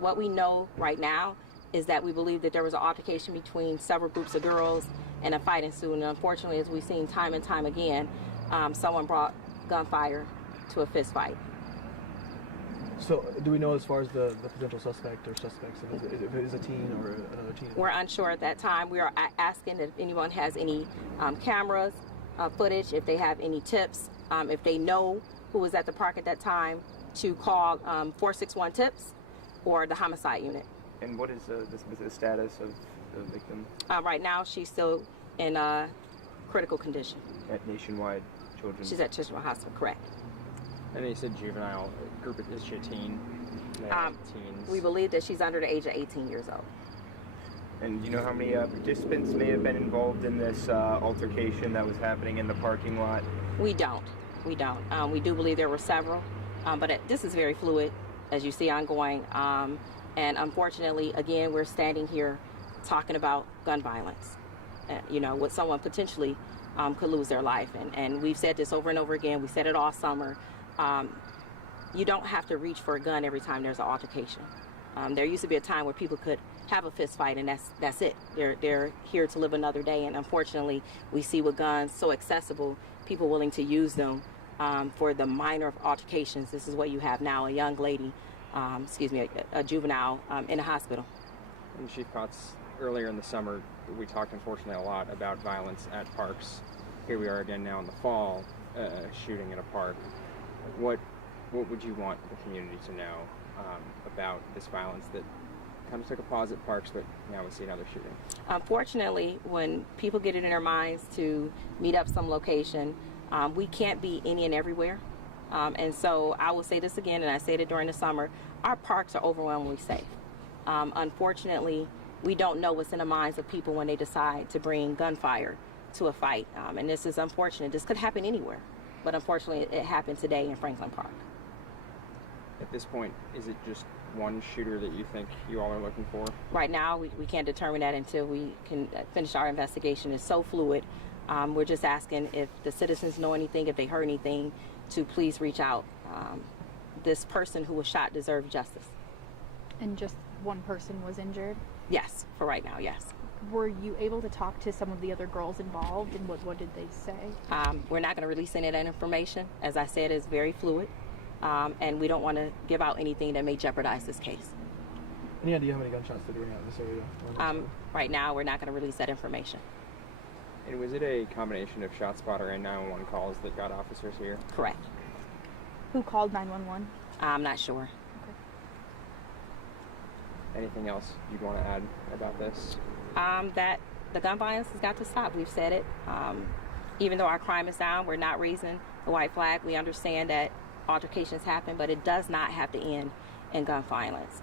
What we know right now is that we believe that there was an altercation between several groups of girls and a fight ensued. And unfortunately, as we've seen time and time again, someone brought gunfire to a fist fight. So do we know as far as the potential suspect or suspects, if it is a teen or another teen? We're unsure at that time. We are asking if anyone has any cameras, footage, if they have any tips, if they know who was at the park at that time, to call 461 TIPS or the homicide unit. And what is the status of the victim? Right now, she's still in critical condition. At Nationwide Children's? She's at Children's Hospital, correct. And you said juvenile group, is she a teen? Teens? We believe that she's under the age of 18 years old. And do you know how many participants may have been involved in this altercation that was happening in the parking lot? We don't. We do believe there were several, but this is very fluid, as you see, ongoing. And unfortunately, again, we're standing here talking about gun violence, with someone potentially could lose their life. And we've said this over and over again. We said it all summer. You don't have to reach for a gun every time there's an altercation. There used to be a time where people could have a fist fight, and that's it. They're here to live another day. And unfortunately, we see with guns so accessible, people willing to use them for the minor altercations. This is what you have now: a young lady, a juvenile in a hospital. And Chief Potts, earlier in the summer, we talked unfortunately a lot about violence at parks. Here we are again now in the fall, shooting at a park. What would you want the community to know about this violence that kind of took a pause at parks, but now we see another shooting? Unfortunately, when people get it in their minds to meet up some location, we can't be any and everywhere. And so I will say this again, and I said it during the summer, our parks are overwhelmingly safe. Unfortunately, we don't know what's in the minds of people when they decide to bring gunfire to a fight. And this is unfortunate. This could happen anywhere. But unfortunately, it happened today in Franklin Park. At this point, is it just one shooter that you think you all are looking for? Right now, we can't determine that until we can finish our investigation. It's so fluid. We're just asking if the citizens know anything, if they heard anything, to please reach out. This person who was shot deserves justice. And just one person was injured? Yes, for right now, yes. Were you able to talk to some of the other girls involved, and what did they say? We're not going to release any of that information. As I said, it's very fluid, and we don't want to give out anything that may jeopardize this case. Any idea how many gunshots did ring out in this area? Right now, we're not going to release that information. And was it a combination of ShotSpotter and 911 calls that got officers here? Correct. Who called 911? I'm not sure. Anything else you'd want to add about this? That the gun violence has got to stop. We've said it. Even though our crime is down, we're not raising the white flag. We understand that altercations happen, but it does not have to end in gun violence.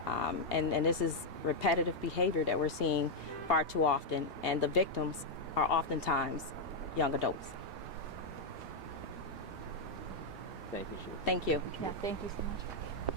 And this is repetitive behavior that we're seeing far too often, and the victims are oftentimes young adults. Thank you, Chief. Thank you. Yeah, thank you so much.